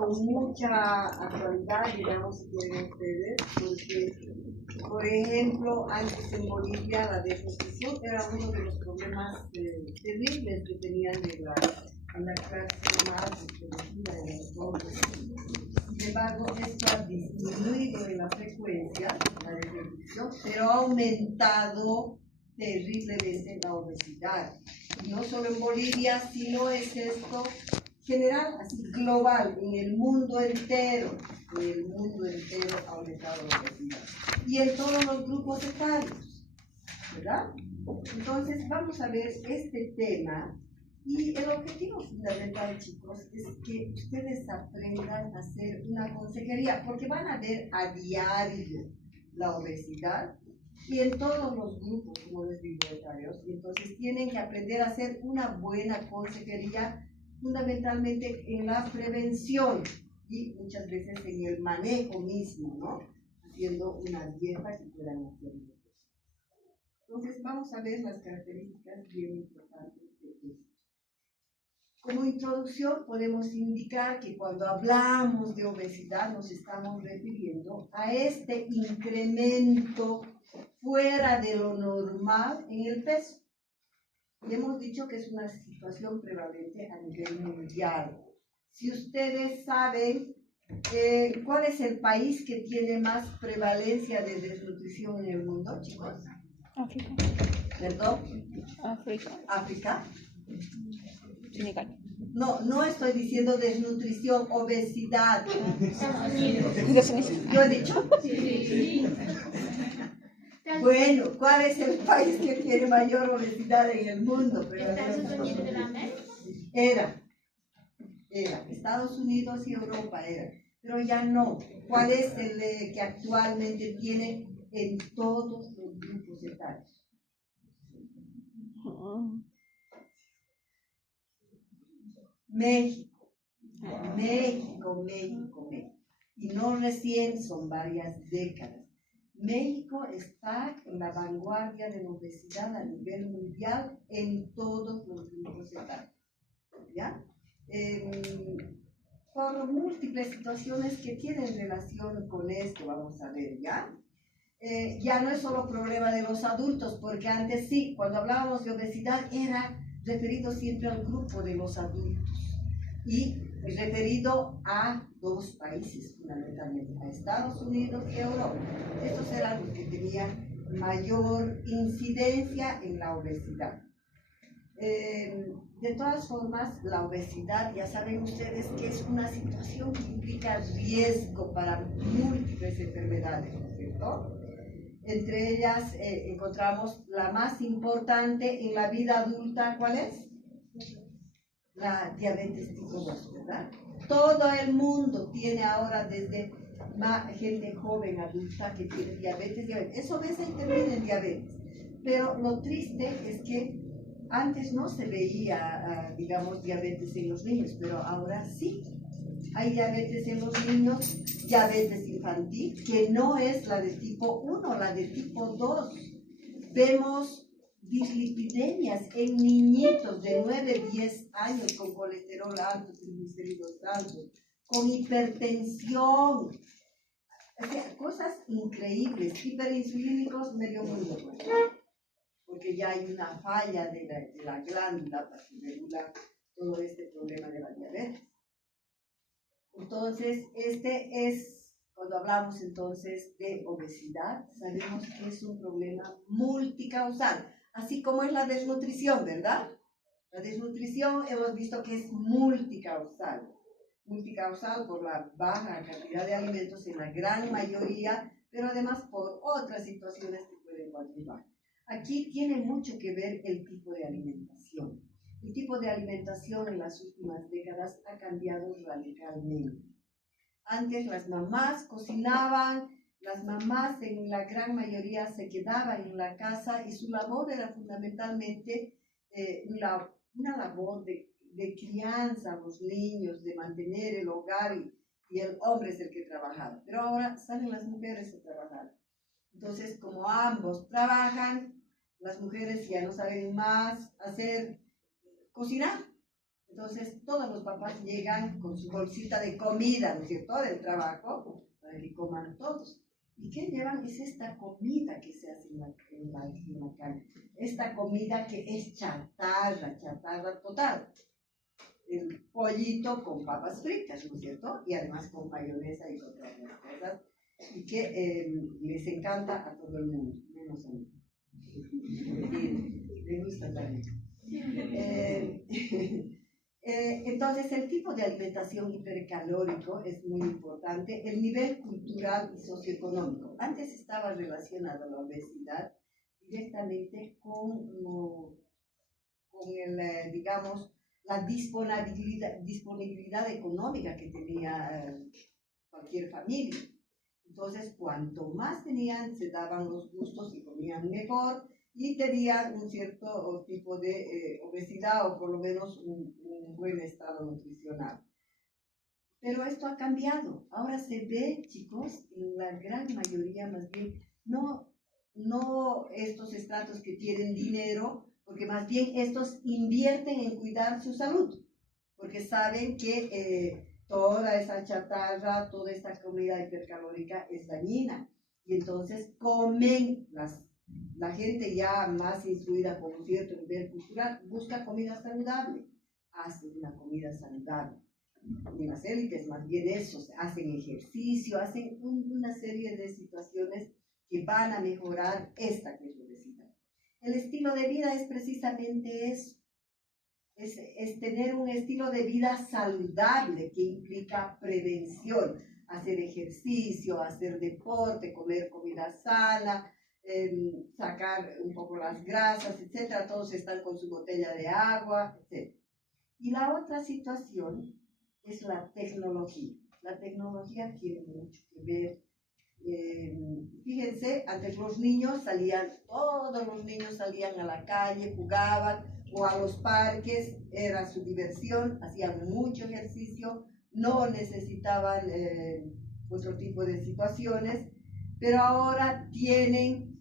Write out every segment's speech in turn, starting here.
con mucha actualidad, digamos, si quieren ustedes, porque, por ejemplo, antes en Bolivia la desnutrición era uno de los problemas terribles que tenían en la clase más productiva de los pobres. Sin embargo, esto ha disminuido en la frecuencia, la desnutrición, pero ha aumentado terriblemente la obesidad. Y no solo en Bolivia, sino es esto general, así global, en el mundo entero ha aumentado la obesidad. Y en todos los grupos etarios, ¿verdad? Entonces, vamos a ver este tema. Y el objetivo fundamental, chicos, es que ustedes aprendan a hacer una consejería, porque van a ver a diario la obesidad y en todos los grupos, como les digo, etarios. Y entonces tienen que aprender a hacer una buena consejería, fundamentalmente en la prevención y muchas veces en el manejo mismo, ¿no? Haciendo una dieta que puedan hacer. Entonces, vamos a ver las características bien importantes de esto. Como introducción podemos indicar que cuando hablamos de obesidad nos estamos refiriendo a este incremento fuera de lo normal en el peso. Y hemos dicho que es una situación prevalente a nivel mundial. Si ustedes saben cuál es el país que tiene más prevalencia de desnutrición en el mundo, chicos. África. ¿Perdón? África. ¿África? Senegal. No, no estoy diciendo desnutrición, obesidad. Estados ¿Yo he dicho? Sí. Bueno, ¿cuál es el país que tiene mayor obesidad en el mundo? Estados Unidos de América. Era. Estados Unidos y Europa era. Pero ya no. ¿Cuál es el que actualmente tiene en todos los grupos etarios? México. Y no recién, son varias décadas. México está en la vanguardia de la obesidad a nivel mundial en todos los grupos etarios. ¿Ya? Por múltiples situaciones que tienen relación con esto, vamos a ver, ¿ya? Ya no es solo problema de los adultos, porque antes sí, cuando hablábamos de obesidad era referido siempre al grupo de los adultos y referido a dos países fundamentalmente, a Estados Unidos y Europa. Estos eran los que tenían mayor incidencia en la obesidad. De todas formas, la obesidad, ya saben ustedes que es una situación que implica riesgo para múltiples enfermedades, ¿no es cierto? Entre ellas encontramos la más importante en la vida adulta, ¿cuál es? La diabetes tipo 2, ¿verdad? Todo el mundo tiene ahora desde gente joven, adulta, que tiene diabetes. Es obesa y termina en diabetes. Pero lo triste es que antes no se veía, digamos, diabetes en los niños, pero ahora sí. Hay diabetes en los niños, diabetes infantil, que no es la de tipo 1, la de tipo 2. Vemos dislipidemias en niñitos de 9, 10 años con colesterol alto, triglicéridos altos, con hipertensión. O sea, cosas increíbles, hiperinsulínicos medio mundo, porque ya hay una falla de la glándula para que regula todo este problema de la diabetes. Entonces, cuando hablamos entonces de obesidad, sabemos que es un problema multicausal, así como es la desnutrición, ¿verdad? La desnutrición hemos visto que es multicausal por la baja cantidad de alimentos en la gran mayoría, pero además por otras situaciones que pueden conllevar. Aquí tiene mucho que ver el tipo de alimentación. El tipo de alimentación en las últimas décadas ha cambiado radicalmente. Antes las mamás cocinaban, las mamás en la gran mayoría se quedaban en la casa y su labor era fundamentalmente una labor de crianza a los niños, de mantener el hogar y el hombre es el que trabajaba. Pero ahora salen las mujeres a trabajar. Entonces, como ambos trabajan, las mujeres ya no saben más cocinar. Entonces, todos los papás llegan con su bolsita de comida, ¿no es cierto?, del trabajo, para que coman todos. ¿Y qué llevan? Es esta comida que se hace en la calle. Esta comida que es chatarra total. El pollito con papas fritas, ¿no es cierto? Y además con mayonesa y con otras cosas. Y que les encanta a todo el mundo, menos a mí. Y me gusta también. Entonces, el tipo de alimentación hipercalórico es muy importante. El nivel cultural y socioeconómico. Antes estaba relacionado la obesidad directamente con el, digamos, la disponibilidad económica que tenía cualquier familia. Entonces, cuanto más tenían, se daban los gustos y comían mejor y tenían un cierto tipo de obesidad o por lo menos un buen estado nutricional. Pero esto ha cambiado. Ahora se ve, chicos, en la gran mayoría más bien, no estos estratos que tienen dinero, porque más bien estos invierten en cuidar su salud, porque saben que toda esa chatarra, toda esta comida hipercalórica es dañina. Y entonces comen, la gente ya más instruida por un cierto nivel cultural, busca comida saludable, hacen una comida saludable. En las élites más bien eso, hacen ejercicio, hacen una serie de situaciones que van a mejorar esta que es la obesidad. El estilo de vida es precisamente eso. Es tener un estilo de vida saludable que implica prevención, hacer ejercicio, hacer deporte, comer comida sana, sacar un poco las grasas, etc. Todos están con su botella de agua, etc. Y la otra situación es la tecnología. La tecnología tiene mucho que ver. Fíjense, antes todos los niños salían a la calle, jugaban o a los parques, era su diversión, hacían mucho ejercicio, no necesitaban otro tipo de situaciones, pero ahora tienen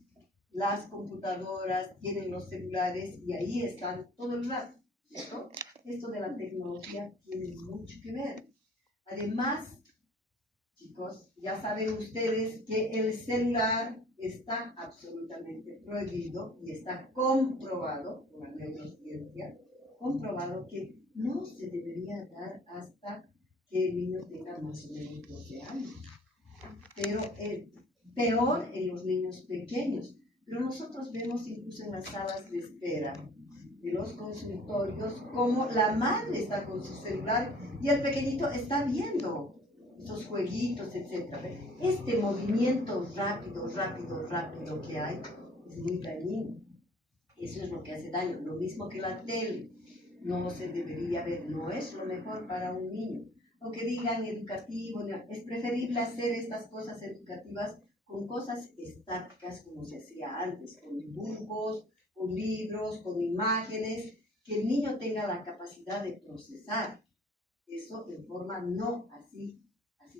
las computadoras, tienen los celulares y ahí están todo el rato, ¿cierto? Esto de la tecnología tiene mucho que ver. Además, chicos, ya saben ustedes que el celular está absolutamente prohibido y está comprobado, con la neurociencia, comprobado que no se debería dar hasta que el niño tenga más o menos 12 años. Pero peor en los niños pequeños. Pero nosotros vemos incluso en las salas de espera de los consultorios como la madre está con su celular y el pequeñito está viendo esos jueguitos, etc. Este movimiento rápido que hay es muy dañino. Eso es lo que hace daño. Lo mismo que la tele. No se debería ver, no es lo mejor para un niño. Aunque digan educativo, es preferible hacer estas cosas educativas con cosas estáticas como se hacía antes, con dibujos, con libros, con imágenes, que el niño tenga la capacidad de procesar eso en forma no así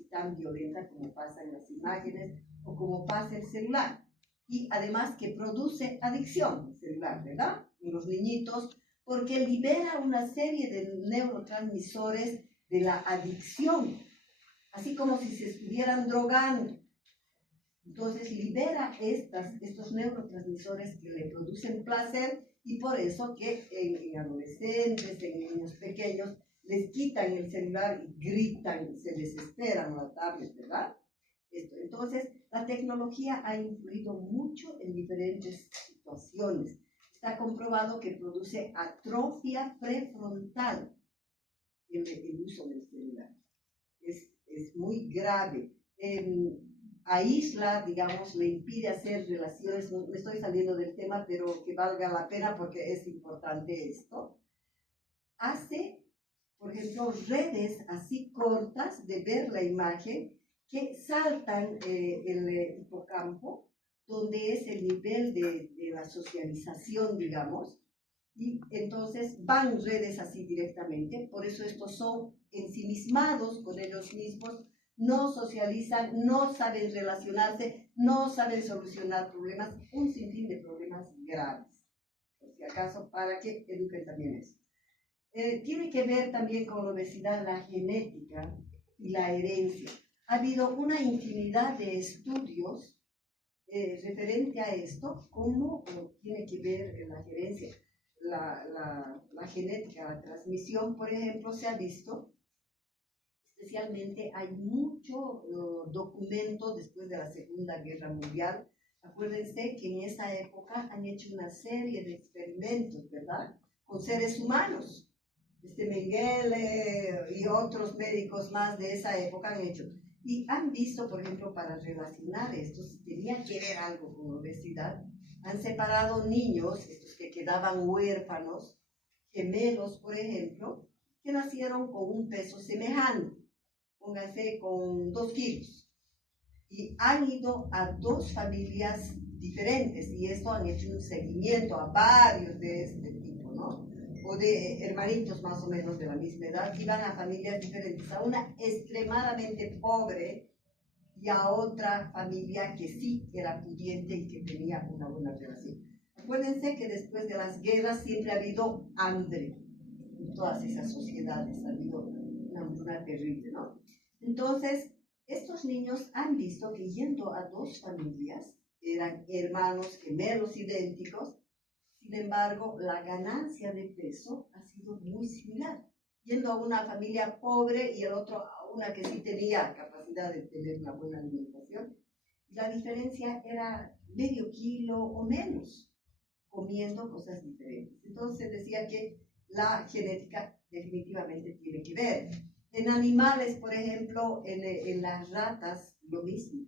tan violenta como pasa en las imágenes o como pasa el celular. Y además que produce adicción el celular, ¿verdad? En los niñitos, porque libera una serie de neurotransmisores de la adicción, así como si se estuvieran drogando. Entonces libera estos neurotransmisores que le producen placer y por eso que en adolescentes, en niños pequeños, les quitan el celular y gritan, se desesperan la tablet, ¿verdad? Entonces, la tecnología ha influido mucho en diferentes situaciones. Está comprobado que produce atrofia prefrontal el uso del celular. Es muy grave. Aísla, digamos, le impide hacer relaciones, no me estoy saliendo del tema, pero que valga la pena porque es importante esto. Hace, por ejemplo, redes así cortas de ver la imagen que saltan el hipocampo, donde es el nivel de la socialización, digamos, y entonces van redes así directamente, por eso estos son ensimismados con ellos mismos, no socializan, no saben relacionarse, no saben solucionar problemas, un sinfín de problemas graves, por si acaso, para que eduquen también eso. Tiene que ver también con la obesidad, la genética y la herencia. Ha habido una infinidad de estudios referente a esto, cómo tiene que ver la herencia, la genética, la transmisión. Por ejemplo, se ha visto, especialmente hay mucho documento después de la Segunda Guerra Mundial. Acuérdense que en esa época han hecho una serie de experimentos, ¿verdad?, con seres humanos. Mengele y otros médicos más de esa época han hecho. Y han visto, por ejemplo, para relacionar esto, si tenía que ver algo con obesidad, han separado niños, estos que quedaban huérfanos, gemelos, por ejemplo, que nacieron con un peso semejante, pónganse con 2 kilos. Y han ido a 2 familias diferentes, y esto han hecho un seguimiento a varios de este tipo, ¿no? O de hermanitos más o menos de la misma edad, iban a familias diferentes, a una extremadamente pobre y a otra familia que sí era pudiente y que tenía una buena relación. Acuérdense que después de las guerras siempre ha habido hambre en todas esas sociedades, ha habido una hambruna terrible, ¿no? Entonces, estos niños han visto que yendo a 2 familias, eran hermanos gemelos idénticos, sin embargo, la ganancia de peso ha sido muy similar. Yendo a una familia pobre y el otro a una que sí tenía capacidad de tener una buena alimentación, la diferencia era medio kilo o menos, comiendo cosas diferentes. Entonces decía que la genética definitivamente tiene que ver. En animales, por ejemplo, en las ratas, lo mismo.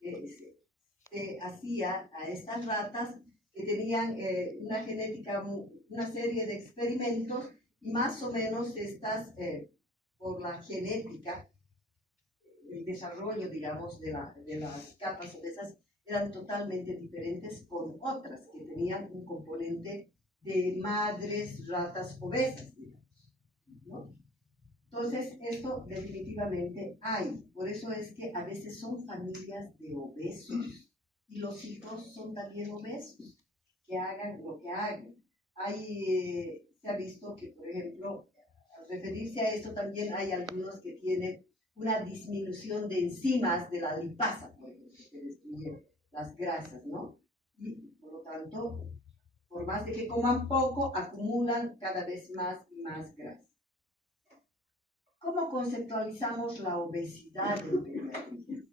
Se hacía a estas ratas que tenían una genética, una serie de experimentos, y más o menos estas, por la genética, el desarrollo, digamos, de las capas obesas eran totalmente diferentes con otras que tenían un componente de madres ratas obesas, digamos, ¿no? Entonces, esto definitivamente hay. Por eso es que a veces son familias de obesos y los hijos son también obesos, que hagan lo que hagan. Se ha visto que, por ejemplo, al referirse a esto también hay algunos que tienen una disminución de enzimas de la lipasa, por ejemplo, que destruyen las grasas, ¿no? Y por lo tanto, por más de que coman poco, acumulan cada vez más y más grasa. ¿Cómo conceptualizamos la obesidad en primer lugar?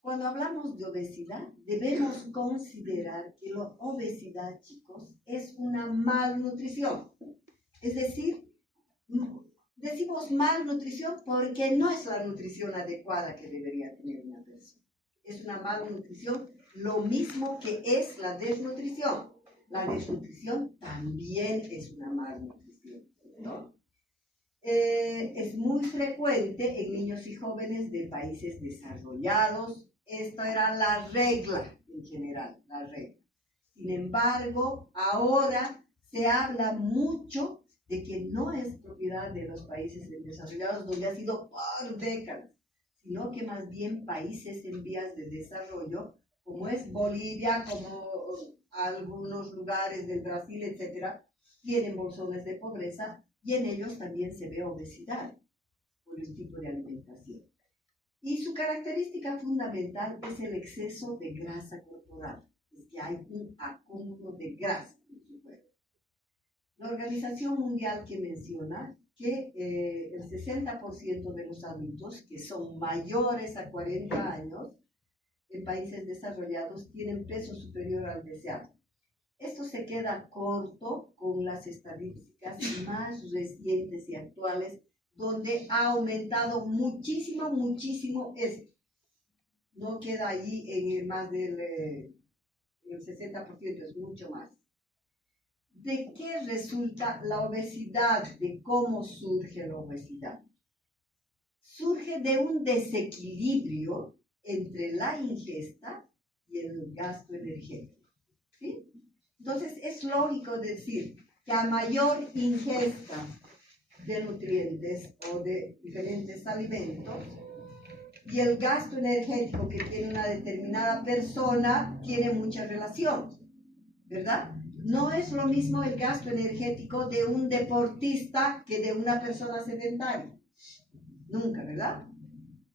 Cuando hablamos de obesidad, debemos considerar que la obesidad, chicos, es una malnutrición. Es decir, decimos malnutrición porque no es la nutrición adecuada que debería tener una persona. Es una malnutrición, lo mismo que es la desnutrición. La desnutrición también es una malnutrición, ¿no? Es muy frecuente en niños y jóvenes de países desarrollados. Esta era la regla en general, la regla. Sin embargo, ahora se habla mucho de que no es propiedad de los países desarrollados, donde ha sido por décadas, sino que más bien países en vías de desarrollo, como es Bolivia, como algunos lugares del Brasil, etcétera, tienen bolsones de pobreza, y en ellos también se ve obesidad por el tipo de alimentación. Y su característica fundamental es el exceso de grasa corporal, es que hay un acúmulo de grasa en su cuerpo. La Organización Mundial que menciona que el 60% de los adultos que son mayores a 40 años en países desarrollados tienen peso superior al deseado. Esto se queda corto con las estadísticas más recientes y actuales, donde ha aumentado muchísimo esto. No queda ahí en más del 60%, es mucho más. ¿De qué resulta la obesidad? ¿De cómo surge la obesidad? Surge de un desequilibrio entre la ingesta y el gasto energético, ¿sí? Entonces, es lógico decir que a mayor ingesta de nutrientes o de diferentes alimentos y el gasto energético que tiene una determinada persona tiene mucha relación, ¿verdad? No es lo mismo el gasto energético de un deportista que de una persona sedentaria. Nunca, ¿verdad?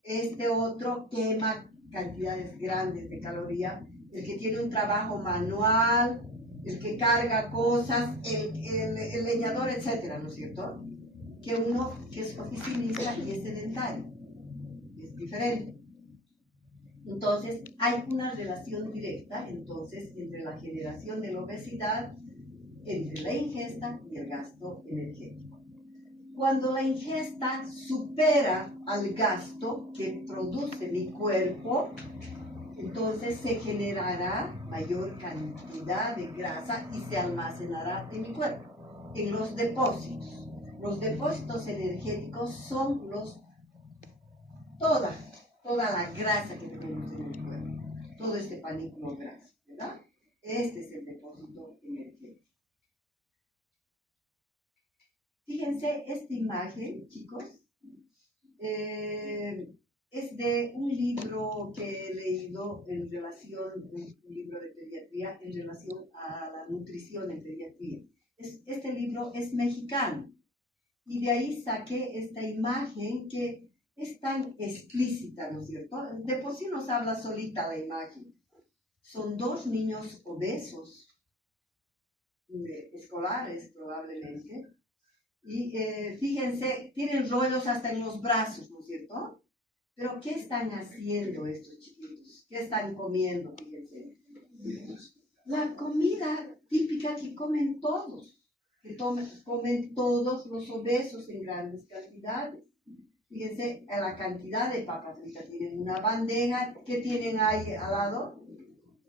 Este otro quema cantidades grandes de calorías. El que tiene un trabajo manual, el que carga cosas, el leñador, etcétera, ¿no es cierto? Que uno que es oficinista y es sedentario. Es diferente. Entonces, hay una relación directa, entonces, entre la generación de la obesidad, entre la ingesta y el gasto energético. Cuando la ingesta supera al gasto que produce mi cuerpo, entonces se generará mayor cantidad de grasa y se almacenará en mi cuerpo, en los depósitos. Los depósitos energéticos son toda la grasa que tenemos en el cuerpo, todo este panículo graso, ¿verdad? Este es el depósito energético. Fíjense esta imagen, chicos, es de un libro que he leído en relación, un libro de pediatría en relación a la nutrición en pediatría. Este libro es mexicano y de ahí saqué esta imagen que es tan explícita, ¿no es cierto? De por sí nos habla solita la imagen. Son dos niños obesos, escolares probablemente, y fíjense, tienen rollos hasta en los brazos, ¿no es cierto? Pero ¿qué están haciendo estos chiquitos? ¿Qué están comiendo? Fíjense. La comida típica que comen todos, comen todos los obesos en grandes cantidades. Fíjense la cantidad de papas fritas. Tienen una bandeja. ¿Qué tienen ahí al lado?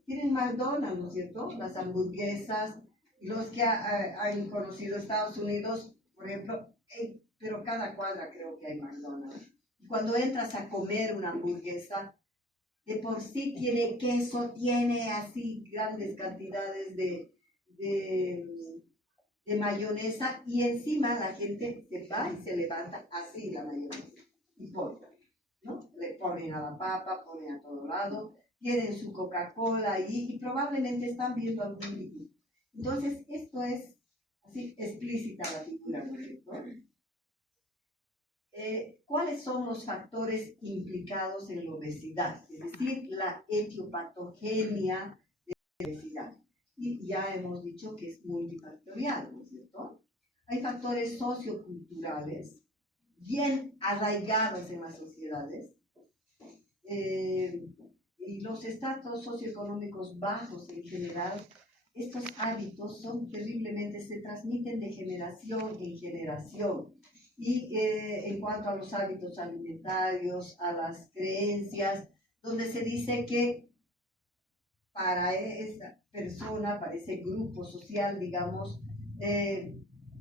Tienen McDonald's, ¿no es cierto? Las hamburguesas. Y los que han conocido Estados Unidos, por ejemplo, pero cada cuadra creo que hay McDonald's. Y cuando entras a comer una hamburguesa, de por sí tiene queso, tiene así grandes cantidades de mayonesa, y encima la gente se va y se levanta así la mayonesa y pone, ¿no? Le ponen a la papa, ponen a todo lado, tienen su Coca-Cola ahí y probablemente están viendo algún vídeo. Entonces, esto es así explícita la figura, ¿no es cierto? ¿Cuáles son los factores implicados en la obesidad? Es decir, la etiopatogenia de la obesidad. Y ya hemos dicho que es multifactorial, ¿no es cierto? Hay factores socioculturales bien arraigados en las sociedades, y los estratos socioeconómicos bajos en general. Estos hábitos son terriblemente, se transmiten de generación en generación. Y en cuanto a los hábitos alimentarios, a las creencias, donde se dice que para esa persona, para ese grupo social, digamos,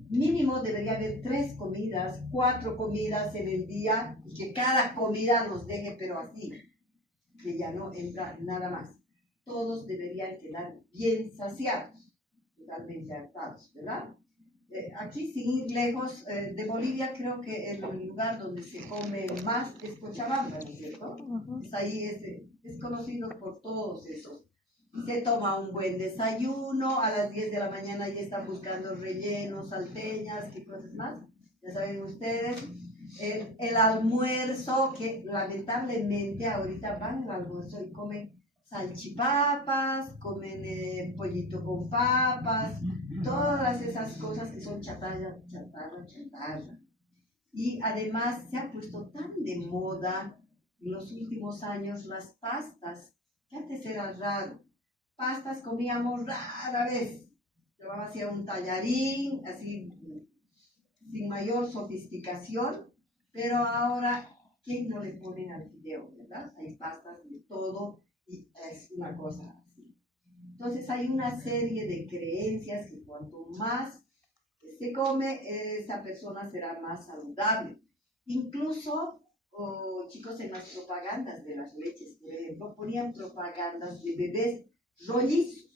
mínimo debería haber 3 comidas, 4 comidas en el día, y que cada comida nos deje, pero así, que ya no entra nada más. Todos deberían quedar bien saciados, totalmente hartados, ¿verdad? Aquí, sin ir lejos, de Bolivia, creo que el lugar donde se come más es Cochabamba, ¿no es cierto? Es ahí, es conocido por todos esos. Se toma un buen desayuno, a las 10 de la mañana ya están buscando rellenos, salteñas, qué cosas más, ya saben ustedes. El almuerzo, que lamentablemente ahorita van al almuerzo y comen salchipapas, comen pollito con papas, todas esas cosas que son chatarra. Y además se ha puesto tan de moda en los últimos años las pastas, que antes era raro. Pastas comíamos rara vez, llevaba hacia un tallarín, así, sin mayor sofisticación, pero ahora, ¿quién no le ponen al fideo, verdad? Hay pastas de todo y es una cosa así. Entonces hay una serie de creencias que cuanto más se come, esa persona será más saludable. Incluso, chicos, en las propagandas de las leches, por ejemplo, ponían propagandas de bebés rollizos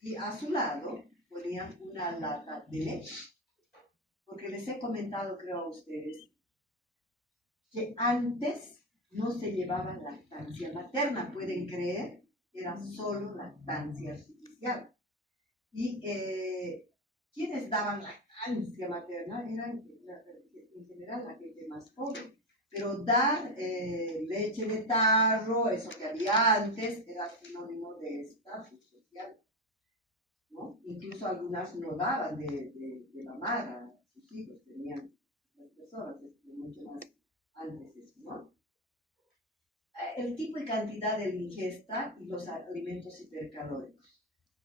y a su lado ponían una lata de leche. Porque les he comentado, creo a ustedes, que antes no se llevaba lactancia materna, pueden creer, era solo lactancia artificial. Y quienes daban lactancia materna eran en general la gente más pobre. Pero dar leche de tarro, eso que había antes, era sinónimo de estatus social, ¿no? Incluso algunas no daban de mamar a sus hijos, tenían las personas, mucho más antes eso, ¿no? El tipo y cantidad de la ingesta y los alimentos hipercalóricos.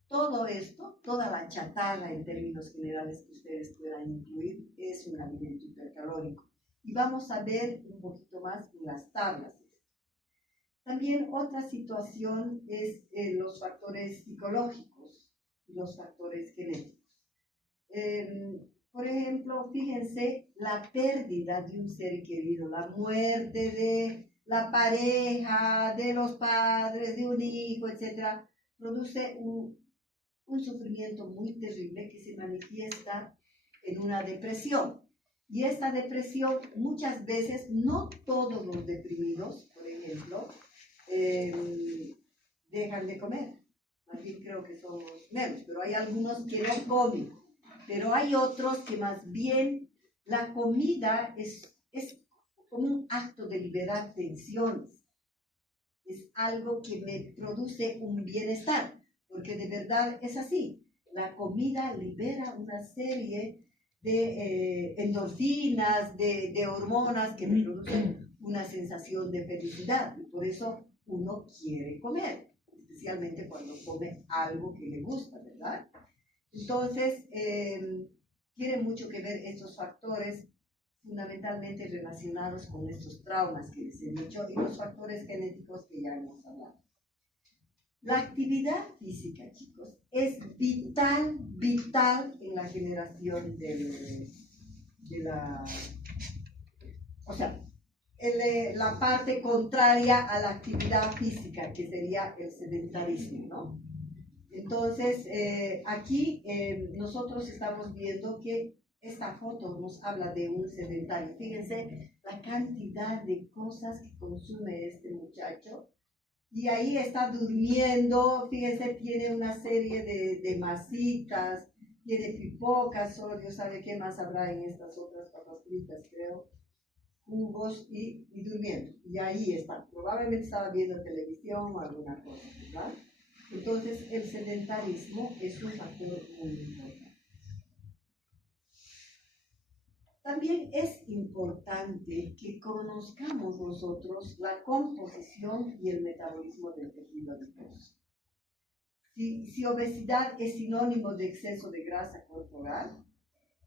Todo esto, toda la chatarra en términos generales que ustedes puedan incluir, es un alimento hipercalórico. Y vamos a ver un poquito más en las tablas. También otra situación es los factores psicológicos y los factores genéticos. Por ejemplo, fíjense la pérdida de un ser querido, la muerte de la pareja, de los padres, de un hijo, etc., produce un sufrimiento muy terrible que se manifiesta en una depresión. Y esta depresión, muchas veces, no todos los deprimidos, por ejemplo, dejan de comer. Aquí creo que somos menos, pero hay algunos que no comen. Pero hay otros que más bien la comida es como un acto de liberar tensiones. Es algo que me produce un bienestar, porque de verdad es así. La comida libera una serie de endorfinas, de hormonas que me producen una sensación de felicidad. Y por eso uno quiere comer, especialmente cuando come algo que le gusta, ¿verdad? Entonces, tiene mucho que ver estos factores fundamentalmente relacionados con estos traumas que les he dicho y los factores genéticos que ya hemos hablado. La actividad física, chicos, es vital en la generación la parte contraria a la actividad física, que sería el sedentarismo, ¿no? Entonces, aquí nosotros estamos viendo que esta foto nos habla de un sedentario. Fíjense la cantidad de cosas que consume este muchacho. Y ahí está durmiendo, fíjense, tiene una serie de masitas, tiene pipocas, solo Dios sabe qué más habrá en estas otras papas fritas, creo, jugos y durmiendo. Y ahí está, probablemente estaba viendo televisión o alguna cosa, ¿verdad? Entonces, el sedentarismo es un factor muy importante. También es importante que conozcamos nosotros la composición y el metabolismo del tejido adiposo. Si obesidad es sinónimo de exceso de grasa corporal,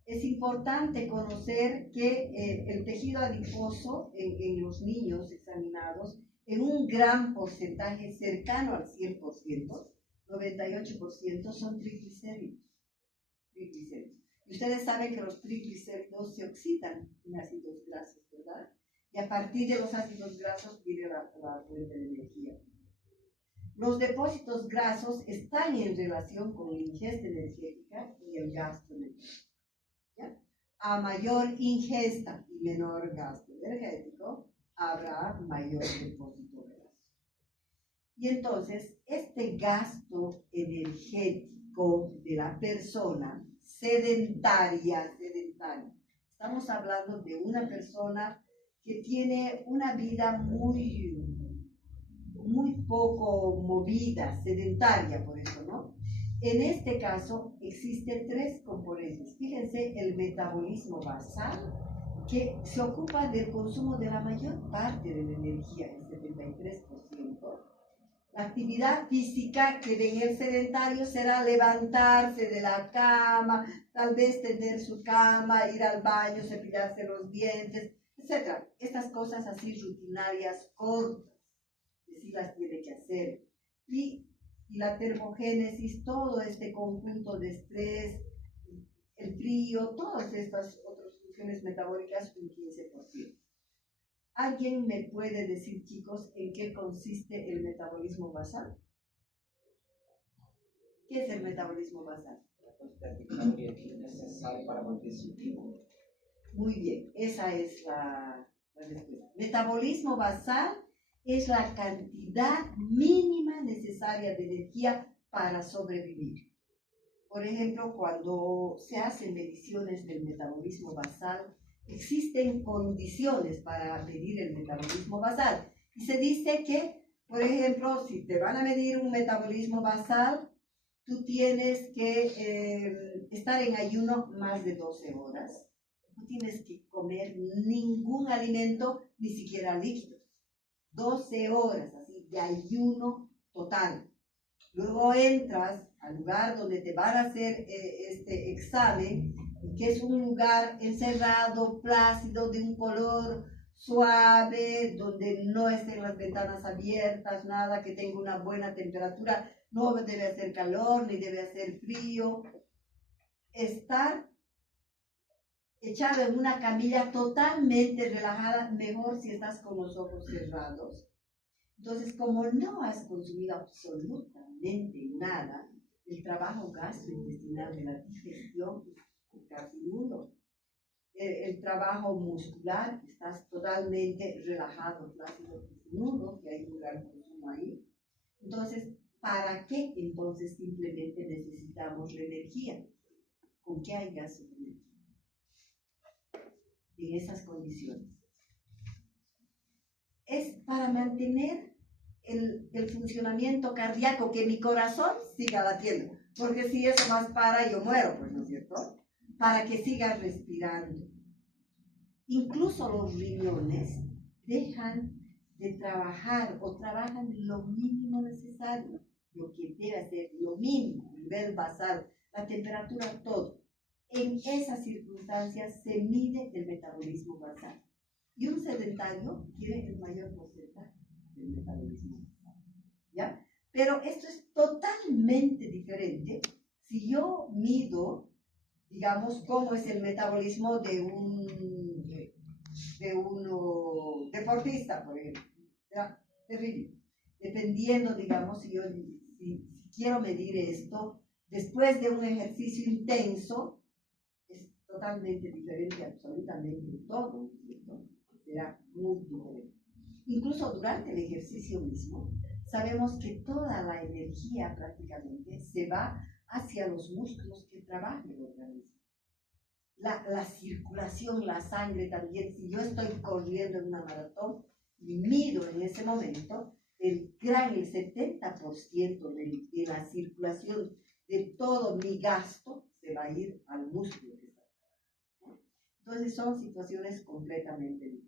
es importante conocer que el tejido adiposo en los niños examinados, en un gran porcentaje cercano al 100%, 98% son triglicéridos. Y ustedes saben que los triglicéridos se oxidan en ácidos grasos, ¿verdad? Y a partir de los ácidos grasos viene la fuente de energía. Los depósitos grasos están en relación con la ingesta energética y el gasto energético. ¿Ya? A mayor ingesta y menor gasto energético, habrá mayor depósito graso. Y entonces, este gasto energético de la persona sedentaria, estamos hablando de una persona que tiene una vida muy poco movida, sedentaria, por eso, ¿no? En este caso existen tres componentes. Fíjense, el metabolismo basal, que se ocupa del consumo de la mayor parte de la energía, el 73%. La actividad física, que en el sedentario será levantarse de la cama, tal vez tender su cama, ir al baño, cepillarse los dientes, etc. Estas cosas así rutinarias, cortas, que sí las tiene que hacer. Y la termogénesis, todo este conjunto de estrés, el frío, todas estas otras funciones metabólicas, un 15%. ¿Alguien me puede decir, chicos, en qué consiste el metabolismo basal? ¿Qué es el metabolismo basal? La cantidad de calorías necesaria para mantenerse vivo. Muy bien, esa es la respuesta. Metabolismo basal es la cantidad mínima necesaria de energía para sobrevivir. Por ejemplo, cuando se hacen mediciones del metabolismo basal, existen condiciones para medir el metabolismo basal. Y se dice que, por ejemplo, si te van a medir un metabolismo basal, tú tienes que estar en ayuno más de 12 horas. No tienes que comer ningún alimento, ni siquiera líquidos. 12 horas así de ayuno total. Luego entras al lugar donde te van a hacer este examen, que es un lugar encerrado, plácido, de un color suave, donde no estén las ventanas abiertas, nada, que tenga una buena temperatura, no debe hacer calor ni debe hacer frío. Estar echado en una camilla totalmente relajada, mejor si estás con los ojos cerrados. Entonces, como no has consumido absolutamente nada, el trabajo gastrointestinal de la digestión es casi nulo. El trabajo muscular, estás totalmente relajado, plácido, nulo, que hay un gran consumo ahí. Entonces, ¿para qué entonces simplemente necesitamos la energía? ¿Con qué hay gasto de energía? En esas condiciones. Es para mantener el funcionamiento cardíaco, que mi corazón siga latiendo, porque si eso más para, yo muero, pues, ¿no es cierto? Para que siga respirando. Incluso los riñones dejan de trabajar o trabajan lo mínimo necesario, lo que debe ser lo mínimo, nivel basal, la temperatura, todo. En esas circunstancias se mide el metabolismo basal. Y un sedentario tiene el mayor porcentaje del metabolismo basal. ¿Ya? Pero esto es totalmente diferente si yo mido, digamos, cómo es el metabolismo de un deportista, por ejemplo. ¿Ya? Terrible. Dependiendo, digamos, si quiero medir esto, después de un ejercicio intenso, es totalmente diferente, absolutamente todo, ¿cierto? Será muy diferente. Incluso durante el ejercicio mismo, sabemos que toda la energía prácticamente se va hacia los músculos que trabajan el organismo. La circulación, la sangre también, si yo estoy corriendo en una maratón y mido en ese momento, el 70% de la circulación de todo mi gasto se va a ir al músculo que está trabajando. Entonces son situaciones completamente diferentes.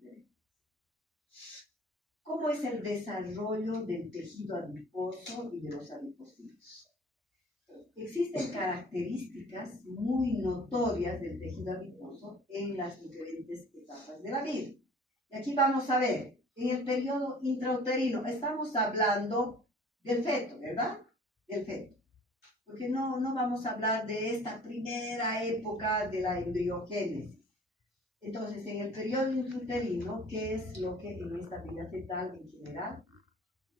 ¿Cómo es el desarrollo del tejido adiposo y de los adipocitos? Existen características muy notorias del tejido adiposo en las diferentes etapas de la vida. Y aquí vamos a ver, en el periodo intrauterino, estamos hablando del feto, ¿verdad? Del feto. Porque no vamos a hablar de esta primera época de la embriogénesis. Entonces, en el periodo intrauterino, ¿qué es lo que en esta vida fetal en general?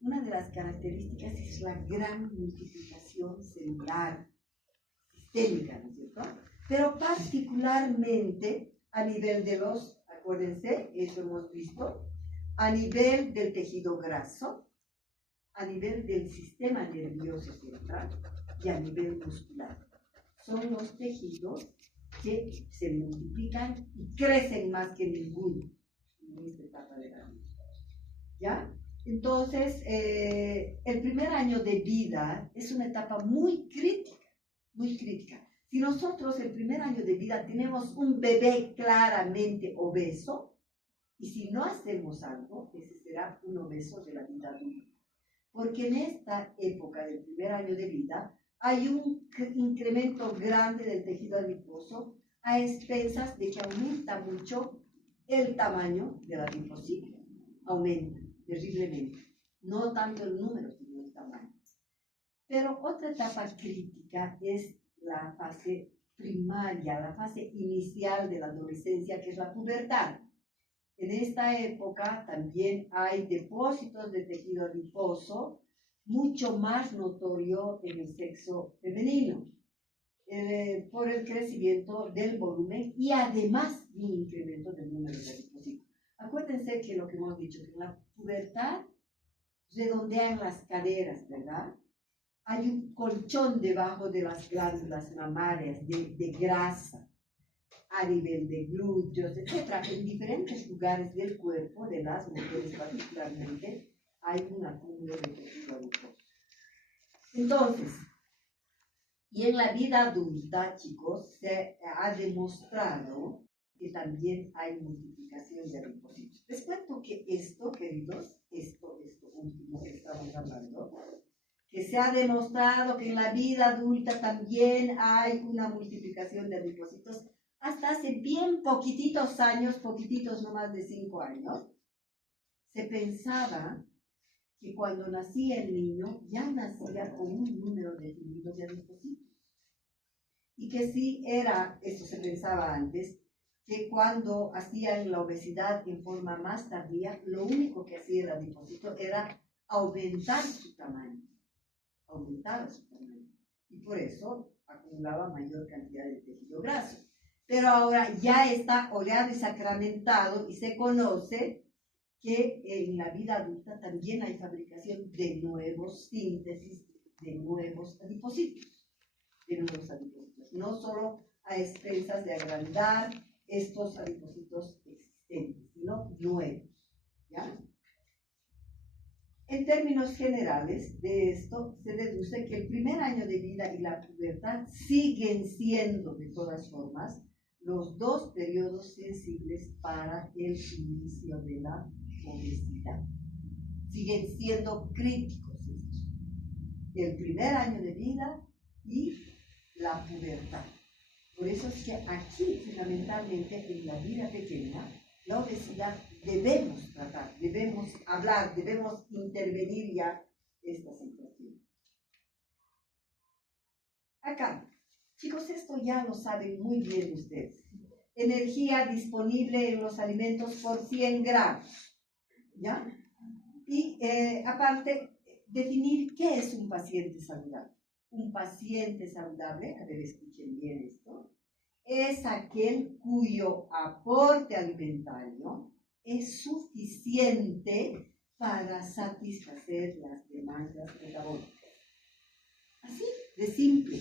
Una de las características es la gran multiplicación celular sistémica, ¿no es cierto? Pero particularmente a nivel de los, acuérdense, eso hemos visto, a nivel del tejido graso, a nivel del sistema nervioso central y a nivel muscular. Son los tejidos que se multiplican y crecen más que ninguno en esta etapa de la vida. ¿Ya? Entonces, el primer año de vida es una etapa muy crítica, muy crítica. Si nosotros el primer año de vida tenemos un bebé claramente obeso, y si no hacemos algo, ese será un obeso de la vida adulta. Porque en esta época del primer año de vida hay un incremento grande del tejido adiposo a expensas de que aumenta mucho el tamaño del adipocito. Aumenta terriblemente. No tanto el número, sino el tamaño. Pero otra etapa crítica es la fase primaria, la fase inicial de la adolescencia, que es la pubertad. En esta época también hay depósitos de tejido adiposo, mucho más notorio en el sexo femenino, por el crecimiento del volumen y además un incremento del número de adipocitos. Acuérdense que lo que hemos dicho, que en la pubertad redondean las caderas, ¿verdad? hay un colchón debajo de las glándulas mamarias de grasa a nivel de glúteos, etc. En diferentes lugares del cuerpo, de las mujeres particularmente, hay un acúmulo de tejido adiposo. Entonces, y en la vida adulta, chicos, se ha demostrado que también hay multiplicación de adipocitos. Les cuento que esto, queridos, esto último que estamos hablando, que se ha demostrado que en la vida adulta también hay una multiplicación de adipocitos hasta hace bien poquititos años, poquititos no más de 5 años, se pensaba que cuando nacía el niño ya nacía con un número definido de adipocitos. Y que sí era, eso se pensaba antes, que cuando hacían la obesidad en forma más tardía, lo único que hacía el adipocito era aumentar su tamaño. Aumentaba su tamaño. Y por eso acumulaba mayor cantidad de tejido graso. Pero ahora ya está oleado y sacramentado y se conoce que en la vida adulta también hay fabricación de nuevos síntesis, de nuevos adipocitos. No solo a expensas de agrandar estos adipocitos existentes, sino nuevos. ¿Ya? En términos generales de esto, se deduce que el primer año de vida y la pubertad siguen siendo, de todas formas, los dos periodos sensibles para el inicio de la obesidad. Siguen siendo críticos estos. El primer año de vida y la pubertad. Por eso es que aquí, fundamentalmente, en la vida pequeña, la obesidad debemos tratar, debemos hablar, debemos intervenir ya esta situación. Acá, chicos, esto ya lo saben muy bien ustedes. Energía disponible en los alimentos por 100 gramos. ¿Ya? Y aparte, definir qué es un paciente saludable. Un paciente saludable, a ver, escuchen bien esto, es aquel cuyo aporte alimentario es suficiente para satisfacer las demandas metabólicas. Así de simple.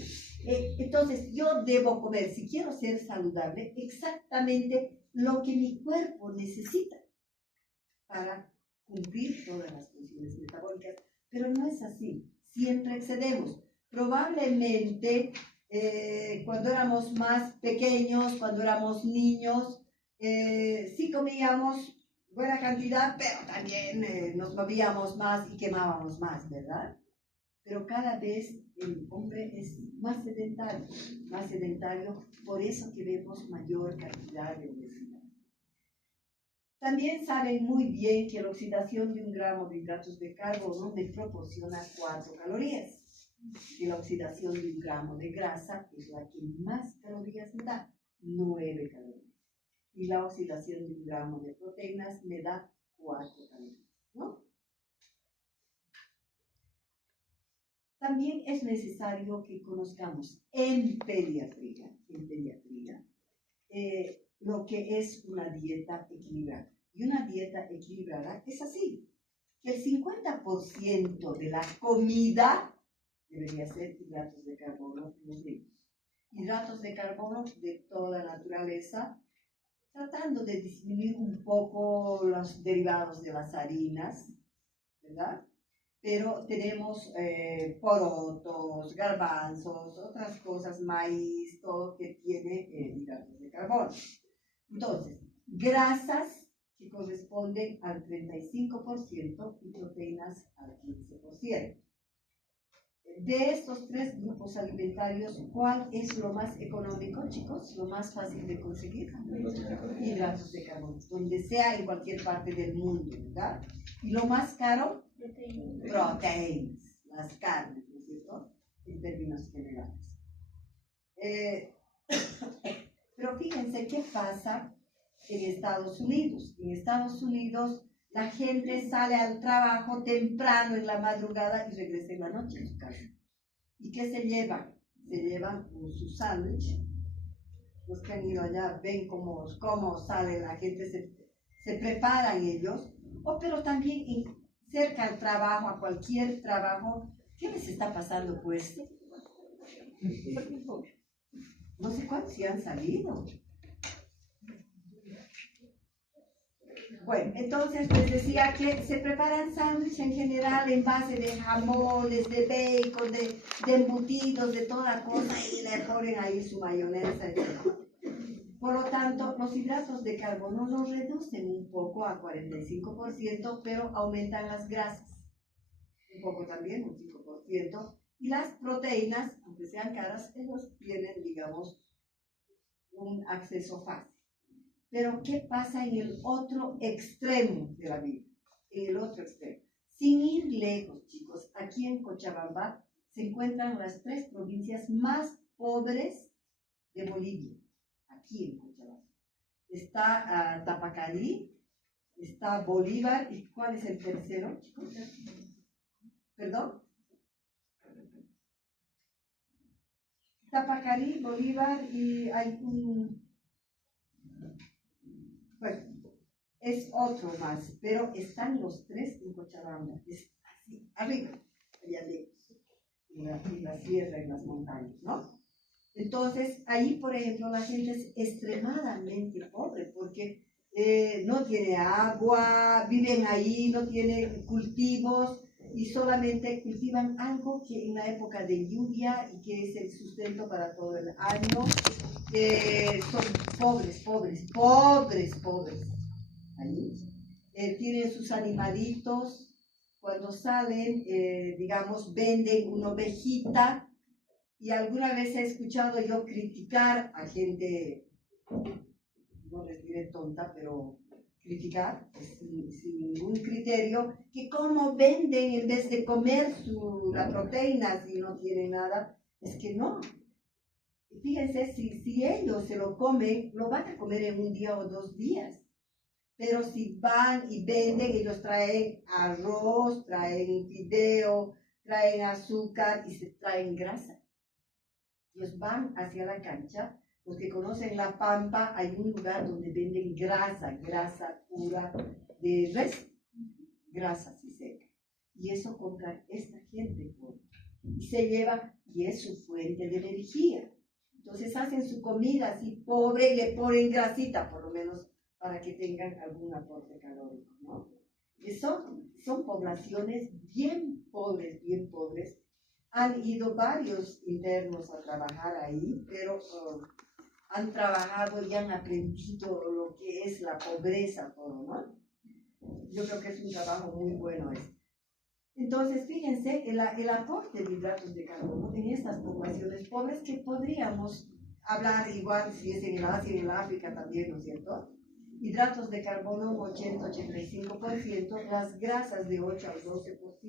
Entonces, yo debo comer, si quiero ser saludable, exactamente lo que mi cuerpo necesita para cumplir todas las funciones metabólicas. Pero no es así. Siempre excedemos. Probablemente cuando éramos más pequeños, cuando éramos niños, sí comíamos buena cantidad, pero también nos movíamos más y quemábamos más, ¿verdad? Pero cada vez el hombre es más sedentario, por eso que vemos mayor cantidad de obesidad. También saben muy bien que la oxidación de 1 gramo de hidratos de carbono me proporciona 4 calorías. Y la oxidación de 1 gramo de grasa es la que más calorías me da, 9 calorías. Y la oxidación de 1 gramo de proteínas me da 4 calorías, ¿no? También es necesario que conozcamos en pediatría, lo que es una dieta equilibrada. Y una dieta equilibrada es así, que el 50% de la comida debería ser hidratos de carbono en los niños. Hidratos de carbono de toda naturaleza, tratando de disminuir un poco los derivados de las harinas, ¿verdad? Pero tenemos porotos, garbanzos, otras cosas, maíz, todo que tiene hidratos de carbono. Entonces, grasas que corresponden al 35% y proteínas al 15%. De estos 3 grupos alimentarios, ¿cuál es lo más económico, chicos? Lo más fácil de conseguir. Hidratos de carbono, donde sea en cualquier parte del mundo, ¿verdad? Y lo más caro, proteínas, las carnes, ¿no es cierto? En términos generales. Pero fíjense qué pasa en Estados Unidos. En Estados Unidos la gente sale al trabajo temprano en la madrugada y regresa en la noche a su casa. ¿Y qué se llevan? Se llevan su sándwich. Los que han ido allá ven cómo sale la gente, se preparan ellos. Pero también cerca al trabajo, a cualquier trabajo, ¿Qué les está pasando, pues? No sé cuántos ya han salido. Bueno, entonces les decía que se preparan sándwiches en general en base de jamones, de bacon, de embutidos, de toda cosa, y le ponen ahí su mayonesa, etc. Por lo tanto, los hidratos de carbono los reducen un poco a 45%, pero aumentan las grasas. Un poco también, un 5%. Y las proteínas, aunque sean caras, ellos tienen, digamos, un acceso fácil. Pero, ¿qué pasa en el otro extremo de la vida? En el otro extremo. Sin ir lejos, chicos, aquí en Cochabamba se encuentran las 3 provincias más pobres de Bolivia. Aquí en Cochabamba. Está Tapacarí, está Bolívar, ¿y cuál es el tercero, chicos? ¿Perdón? Tapacarí, Bolívar y hay un... Bueno, es otro más, pero están los 3 en Cochabamba. Es así, arriba, allá lejos, en la sierra, en las montañas, ¿no? Entonces, ahí, por ejemplo, la gente es extremadamente pobre porque no tiene agua, viven ahí, no tienen cultivos y solamente cultivan algo que en la época de lluvia y que es el sustento para todo el año. Son pobres. Ahí. Tienen sus animalitos. Cuando salen, digamos, venden una ovejita. Y alguna vez he escuchado yo criticar a gente, no les diré tonta, pero criticar sin ningún criterio, que cómo venden en vez de comer la proteína si no tienen nada. Es que no. Fíjense, si ellos se lo comen, lo van a comer en un día o 2 días. Pero si van y venden, ellos traen arroz, traen fideo, traen azúcar y se traen grasa. Ellos van hacia la cancha. Los que conocen La Pampa, hay un lugar donde venden grasa pura de res, grasa así seca. Y eso compra esta gente pobre. Y se lleva, y es su fuente de energía. Entonces hacen su comida así pobre y le ponen grasita, por lo menos, para que tengan algún aporte calórico, ¿no? Y son poblaciones bien pobres. Han ido varios internos a trabajar ahí, pero han trabajado y han aprendido lo que es la pobreza, todo, ¿no? Yo creo que es un trabajo muy bueno este. Entonces, fíjense, el aporte de hidratos de carbono en estas poblaciones pobres, que podríamos hablar igual si es en el Asia y en el África también, ¿no es cierto? Hidratos de carbono un 80-85%, las grasas de 8 al 12%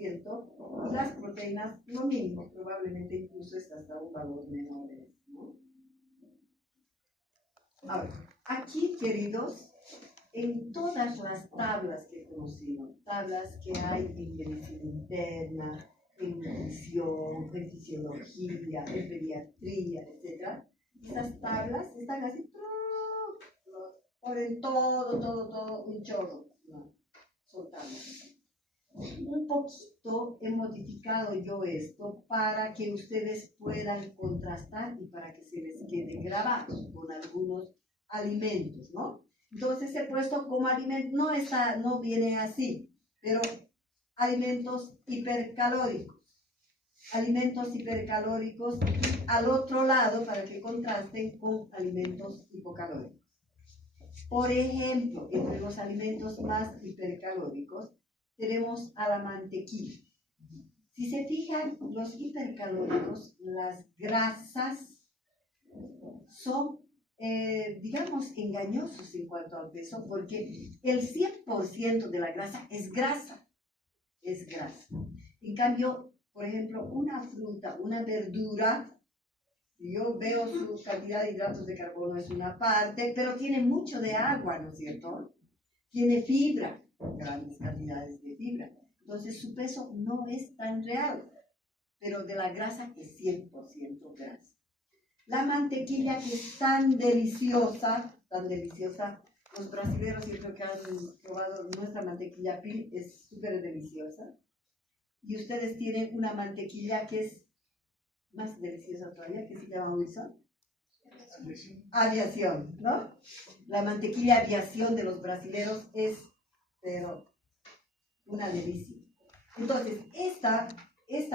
y las proteínas lo mismo, probablemente incluso es hasta un valor menor, ¿no? Ahora, aquí, queridos, en todas las tablas que he conocido, tablas que hay en medicina interna, en nutrición, en fisiología, en pediatría, etc., esas tablas están así, ponen todo, un chorro, ¿no? Soltando. Un poquito he modificado yo esto para que ustedes puedan contrastar y para que se les quede grabado con algunos alimentos, ¿no? Entonces he puesto como alimento, no viene así, pero alimentos hipercalóricos. Alimentos hipercalóricos y al otro lado para que contrasten con alimentos hipocalóricos. Por ejemplo, entre los alimentos más hipercalóricos tenemos a la mantequilla. Si se fijan, los hipercalóricos, las grasas, son, digamos, engañosos en cuanto al peso, porque el 100% de la grasa es grasa. En cambio, por ejemplo, una fruta, una verdura, yo veo su cantidad de hidratos de carbono es una parte, pero tiene mucho de agua, ¿no es cierto? Tiene fibra, grandes cantidades de fibra. Entonces su peso no es tan real, pero de la grasa es 100% grasa. La mantequilla, que es tan deliciosa, los brasileños yo creo que han probado nuestra mantequilla Pil, es súper deliciosa. y ustedes tienen una mantequilla que es más deliciosa todavía, que se llama Wilson. Aviación, ¿no? La mantequilla aviación de los brasileros es, pero, una delicia. Entonces, esta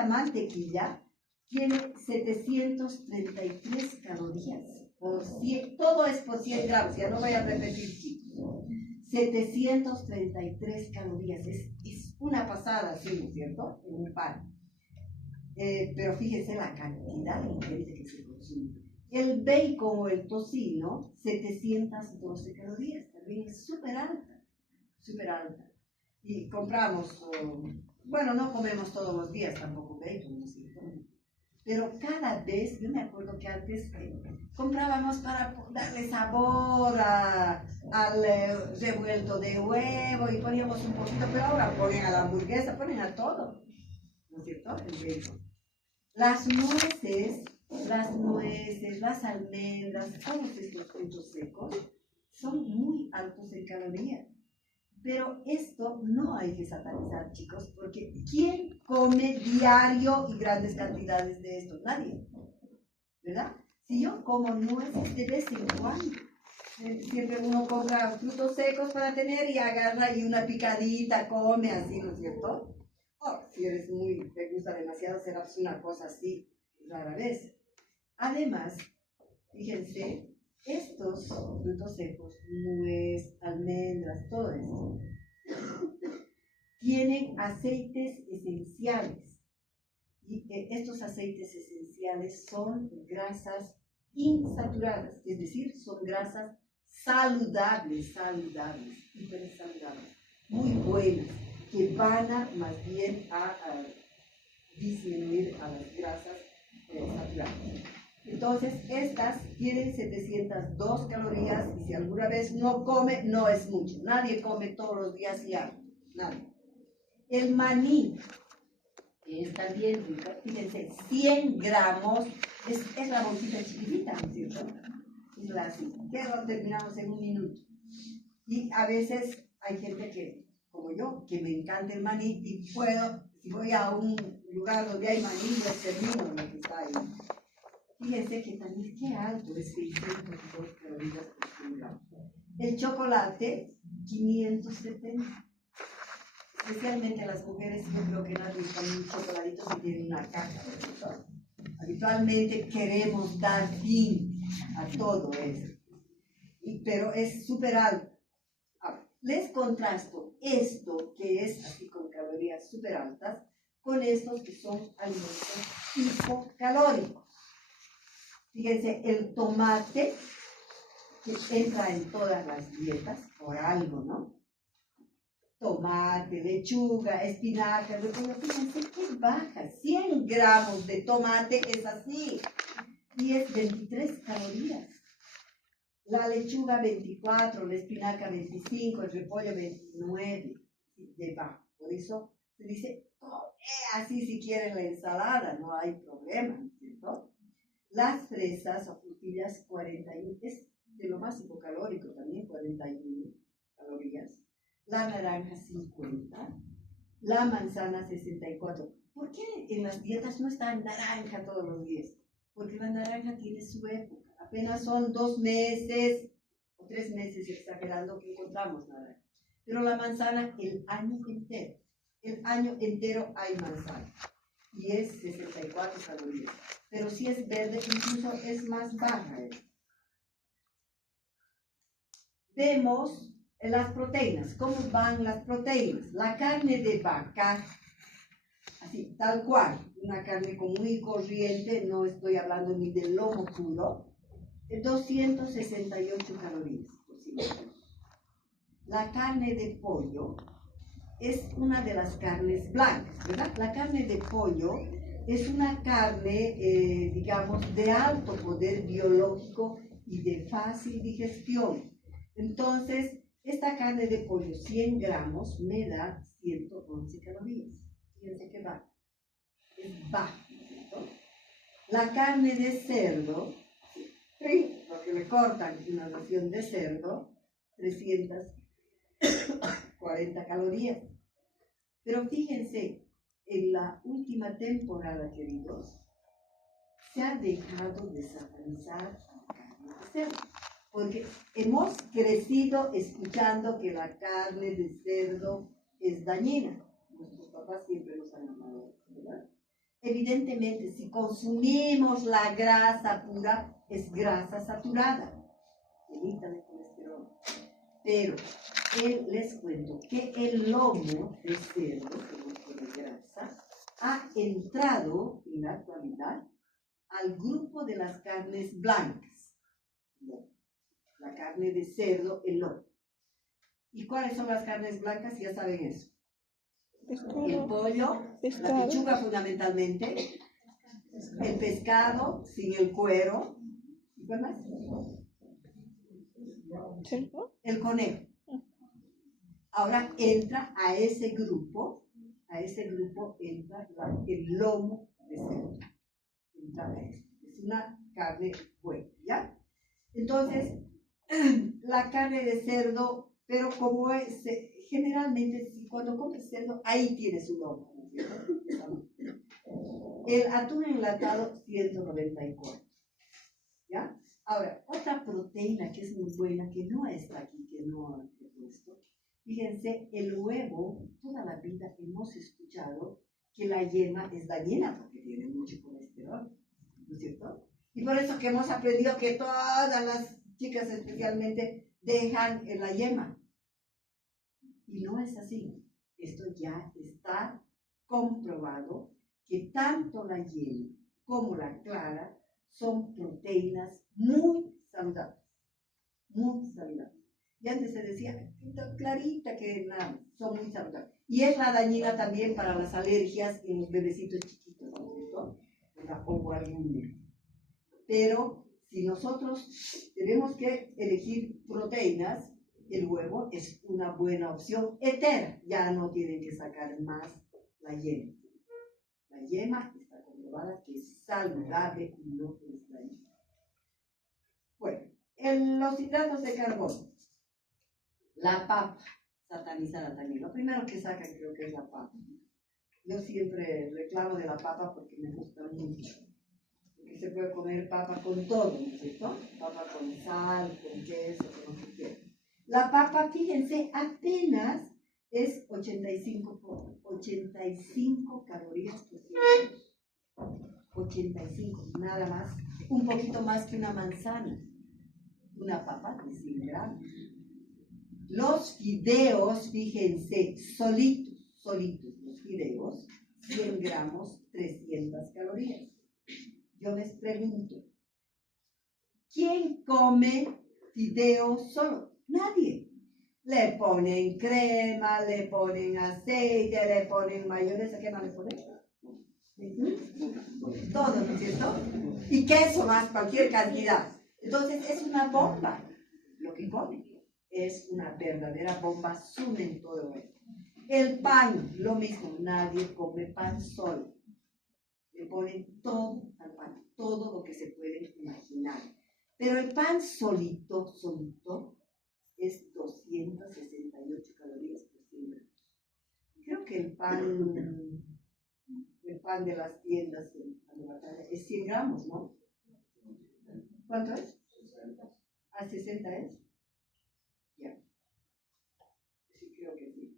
mantequilla tiene 733 calorías. Todo es por 100 gramos, ya no voy a repetir, chicos. 733 calorías, es una pasada, ¿sí, no es cierto? En un pan. Pero fíjense la cantidad de ingredientes que se consume. El bacon o el tocino, 712 calorías, también es súper alta, súper alta. Y compramos, bueno, no comemos todos los días tampoco bacon, ¿no es cierto? Pero cada vez, yo me acuerdo que antes comprábamos para darle sabor al revuelto de huevo y poníamos un poquito, pero ahora ponen a la hamburguesa, ponen a todo, ¿no es cierto? El bacon. Las nueces, las almendras, todos estos frutos secos son muy altos en calorías. Pero esto no hay que satanizar, chicos, porque ¿quién come diario y grandes cantidades de esto? Nadie, ¿verdad? Si yo como nueces de vez en cuando, siempre uno compra frutos secos para tener y agarra y una picadita, come así, ¿no es cierto? Oh, si te gusta demasiado, será una cosa así, rara vez. Además, fíjense, estos frutos secos, nuez, almendras, todo esto, tienen aceites esenciales. Y estos aceites esenciales son grasas insaturadas, es decir, son grasas saludables, hipersaludables, muy buenas, que van a más bien a disminuir a las grasas saturadas. Entonces, estas tienen 702 calorías y si alguna vez no come, no es mucho. Nadie come todos los días y algo. Nadie. El maní, que es también rico, fíjense, 100 gramos, es la bolsita chiquitita, ¿no es cierto? Es la así, que lo terminamos en un minuto. Y a veces hay gente que, como yo, que me encanta el maní y puedo, si voy a un lugar donde hay maní, yo termino lo que está ahí. Fíjense que también qué alto es 602 calorías por 100 gramos. El chocolate, 570. Especialmente las mujeres, yo creo que nadie come un chocolatito si tiene una caja, ¿no? Habitualmente queremos dar fin a todo eso. Pero es súper alto. Ahora, les contrasto esto, que es así con calorías súper altas, con estos que son alimentos hipocalóricos. Fíjense, el tomate, que entra en todas las dietas, por algo, ¿no? Tomate, lechuga, espinaca, repollo, fíjense que baja. 100 gramos de tomate es así, y es 23 calorías. La lechuga 24, la espinaca 25, el repollo 29, de bajo. Por eso se dice, así si quieren la ensalada, no hay problema, ¿cierto? Las fresas o frutillas 41, es de lo más hipocalórico también, 41 calorías. La naranja 50, la manzana 64. ¿Por qué en las dietas no está naranja todos los días? Porque la naranja tiene su época. Apenas son 2 meses o 3 meses, exagerando, que encontramos naranja. Pero la manzana el año entero. El año entero hay manzana. Y es 64 calorías. Pero si es verde, incluso es más baja. Vemos las proteínas. ¿Cómo van las proteínas? La carne de vaca, así, tal cual, una carne común y corriente, no estoy hablando ni del lomo puro, 268 calorías. La carne de pollo es una de las carnes blancas, ¿verdad? La carne de pollo es una carne, digamos, de alto poder biológico y de fácil digestión. Entonces, esta carne de pollo, 100 gramos, me da 111 calorías. Fíjense que va. Es baja, ¿cierto? La carne de cerdo, lo que me cortan una ración de cerdo, 340 calorías. Pero fíjense, en la última temporada, queridos, se ha dejado de satanizar a la carne de cerdo. Porque hemos crecido escuchando que la carne de cerdo es dañina. Nuestros papás siempre nos han llamado, ¿verdad? Evidentemente, si consumimos la grasa pura, es grasa saturada. Evita el colesterol. Pero les cuento que el lomo de cerdo, que no tiene grasa, ha entrado en la actualidad al grupo de las carnes blancas. La carne de cerdo, el lomo. ¿Y cuáles son las carnes blancas? Ya saben eso. Pescado. El pollo, Pescado. la pechuga fundamentalmente, el pescado sin el cuero, ¿y cuál más? ¿Cerdo? El conejo. Ahora entra a ese grupo entra el lomo de cerdo. Entra a eso. Es una carne buena, ¿ya? Entonces, la carne de cerdo, pero como es, generalmente cuando comes cerdo, ahí tiene su lomo, ¿no es cierto? El atún enlatado, 194, ¿ya? Ahora, otra proteína que es muy buena, que no está aquí, que no he puesto, fíjense, el huevo, toda la vida hemos escuchado que la yema es dañina porque tiene mucho colesterol, ¿no es cierto? Y por eso que hemos aprendido que todas las chicas especialmente dejan en la yema. Y no es así. Esto ya está comprobado que tanto la yema como la clara son proteínas muy saludables. Muy saludables. Y antes se decía, clarita que nada, son muy saludables. Y es la dañina también para las alergias en los bebecitos chiquitos, ¿no es cierto? O algún. Pero si nosotros tenemos que elegir proteínas, el huevo es una buena opción entera. Ya no tienen que sacar más la yema. La yema está comprobada que es saludable y no es dañina. Bueno, los hidratos de carbono. La papa, satanizada también. Lo primero que sacan creo que es la papa. Yo siempre reclamo de la papa porque me gusta mucho. Porque se puede comer papa con todo, ¿no es cierto? Papa con sal, con queso, con lo que quiera. La papa, fíjense, apenas es 85 calorías por 100 gramos. 85, nada más. Un poquito más que una manzana. Una papa de 100 gramos. Los fideos, fíjense, solitos, los fideos, 100 gramos, 300 calorías. Yo les pregunto, ¿quién come fideos solo? Nadie. Le ponen crema, le ponen aceite, le ponen mayonesa, ¿qué más le ponen? Todo, ¿no es cierto? Y queso más, cualquier cantidad. Entonces es una bomba lo que comen. Es una verdadera bomba, sumen todo esto. El pan, lo mismo, nadie come pan solo. Le ponen todo al pan, todo lo que se pueden imaginar. Pero el pan solito es 268 calorías por 100 gramos. Creo que el pan de las tiendas es 100 gramos, ¿no? ¿Cuánto es? ¿A 60 es? Ya. Sí, creo que sí.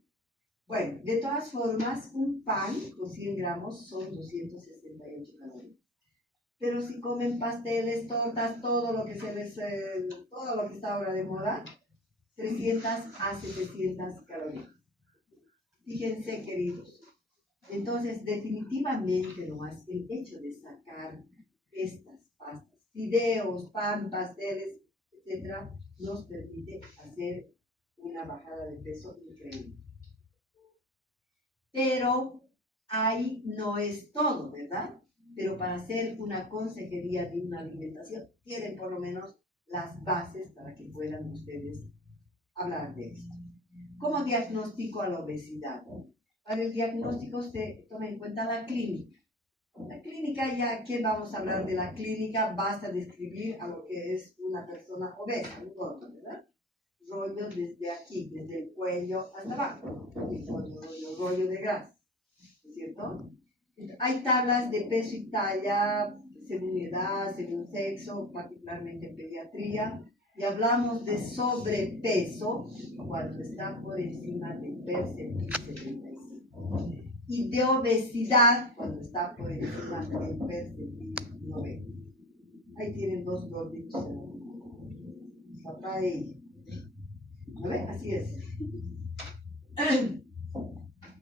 Bueno, de todas formas, un pan con 100 gramos son 268 calorías. Pero si comen pasteles, tortas, todo lo que está ahora de moda, 300 a 700 calorías. Fíjense, queridos. Entonces, definitivamente nomás el hecho de sacar estas pastas, fideos, pan, pasteles, etc., nos permite hacer una bajada de peso increíble. Pero ahí no es todo, ¿verdad? Pero para hacer una consejería de una alimentación, tienen por lo menos las bases para que puedan ustedes hablar de esto. ¿Cómo diagnostico a la obesidad? Para el diagnóstico se toma en cuenta la clínica. La clínica, ya aquí vamos a hablar de la clínica, basta describir a lo que es una persona obesa, un gordo, ¿verdad? Rollo desde aquí, desde el cuello hasta abajo, rollo de grasa, ¿no es cierto? Hay tablas de peso y talla según edad, según sexo, particularmente en pediatría, y hablamos de sobrepeso cuando está por encima del percentil 75 y de obesidad cuando está por encima del percentil 90. Ahí tienen dos gorditos, papá y hija. ¿No ve? Así es.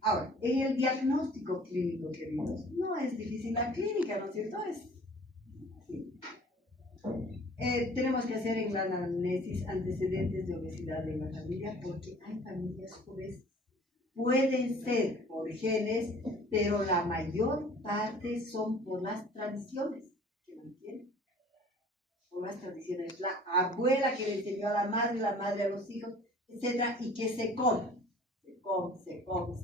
Ahora, en el diagnóstico clínico, queridos, no es difícil la clínica, ¿no es cierto? Sí. Tenemos que hacer en la anamnesis antecedentes de obesidad en la familia porque hay familias obesas. Pueden ser por genes, pero la mayor parte son por las tradiciones que mantienen. Por las tradiciones. La abuela que le enseñó a la madre a los hijos, etc. Y que se come. Se come.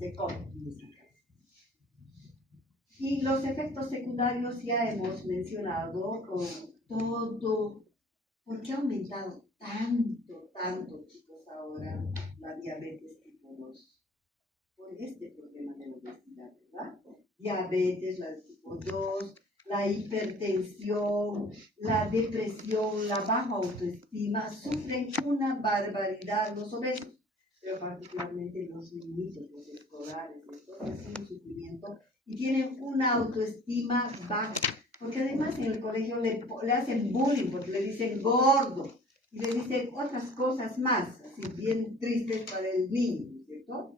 Y los efectos secundarios ya hemos mencionado todo. ¿Por qué ha aumentado tanto, chicos, ahora la diabetes tipo 2? Por este problema de la obesidad, ¿verdad? Diabetes, la de tipo 2, la hipertensión, la depresión, la baja autoestima, sufren una barbaridad los obesos, pero particularmente los niñitos, los escolares, entonces es un sufrimiento y tienen una autoestima baja, porque además en el colegio le hacen bullying, porque le dicen gordo y le dicen otras cosas más, así bien tristes para el niño, ¿cierto?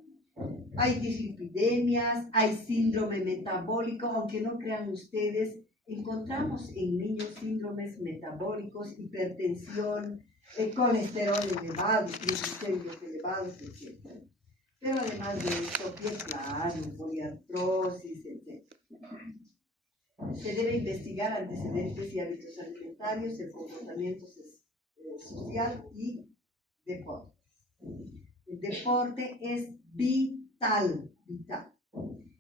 Hay dislipidemias, hay síndrome metabólico, aunque no crean ustedes, encontramos en niños síndromes metabólicos, hipertensión, colesterol elevado, triglicéridos elevados, etc. Pero además de esto, pie plano, poliartrosis, etc. Se debe investigar antecedentes y hábitos alimentarios, el comportamiento social y deportes. El deporte es vital.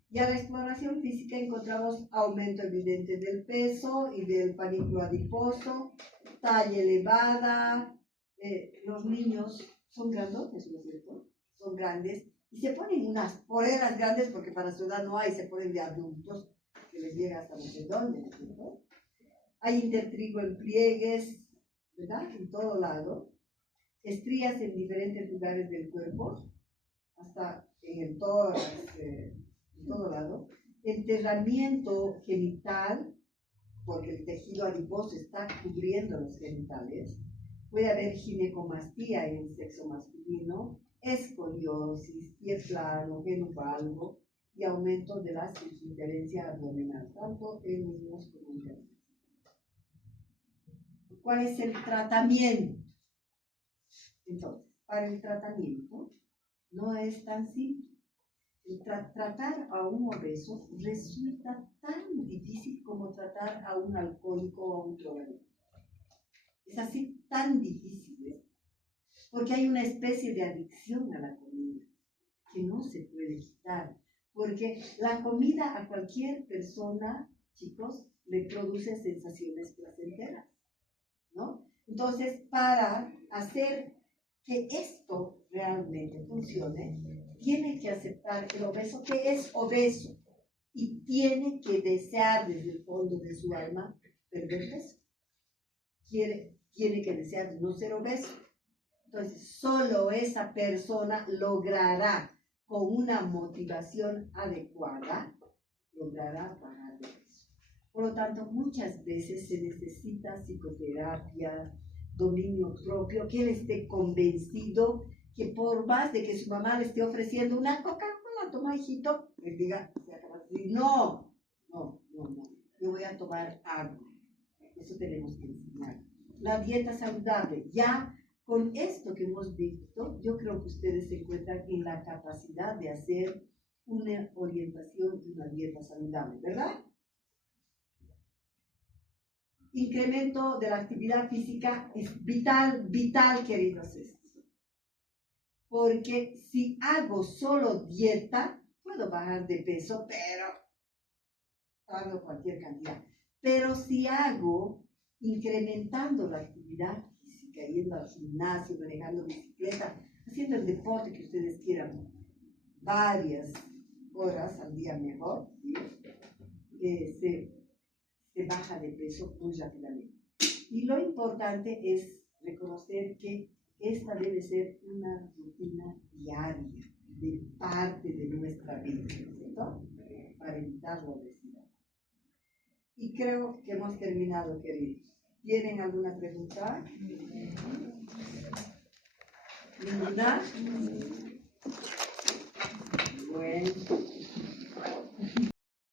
Y a la exploración física encontramos aumento evidente del peso y del panículo adiposo, talla elevada. Los niños son grandotes, ¿no es cierto? Son grandes y se ponen unas poleras grandes porque para su edad no hay, se ponen de adultos que les llega hasta no sé dónde, ¿no es cierto? Hay intertrigo en pliegues, ¿verdad? En todo lado. Estrías en diferentes lugares del cuerpo, hasta en el tórax, en todo lado. Enterramiento genital, porque el tejido adiposo está cubriendo los genitales. Puede haber ginecomastía en el sexo masculino, escoliosis, pie plano, genovalgo y aumento de la circunferencia abdominal, tanto en niños como en niñas. ¿Cuál es el tratamiento? Entonces, para el tratamiento no es tan simple. Tratar a un obeso resulta tan difícil como tratar a un alcohólico o a un drogadicto. Es así tan difícil, porque hay una especie de adicción a la comida que no se puede quitar, porque la comida a cualquier persona, chicos, le produce sensaciones placenteras, ¿no? Entonces, para hacer que esto realmente funcione, tiene que aceptar el obeso que es obeso y tiene que desear desde el fondo de su alma perder peso. Tiene que desear no ser obeso. Entonces, solo esa persona logrará, con una motivación adecuada, logrará bajar de peso. Por lo tanto, muchas veces se necesita psicoterapia, dominio propio, que él esté convencido que por más de que su mamá le esté ofreciendo una Coca-Cola, toma hijito, le diga, se acaba de decir, no, yo voy a tomar agua. Eso tenemos que enseñar. La dieta saludable, ya con esto que hemos visto, yo creo que ustedes se encuentran en la capacidad de hacer una orientación y una dieta saludable, ¿verdad? Incremento de la actividad física es vital, queridos. Porque si hago solo dieta, puedo bajar de peso, pero tardo cualquier cantidad. Pero si hago incrementando la actividad física, yendo al gimnasio, manejando bicicleta, haciendo el deporte que ustedes quieran, varias horas al día mejor, ¿sí? Se baja de peso muy rápidamente. Y lo importante es reconocer que esta debe ser una rutina diaria, de parte de nuestra vida, ¿cierto? Para evitar la obesidad. Y creo que hemos terminado, queridos. ¿Tienen alguna pregunta? ¿Ninguna?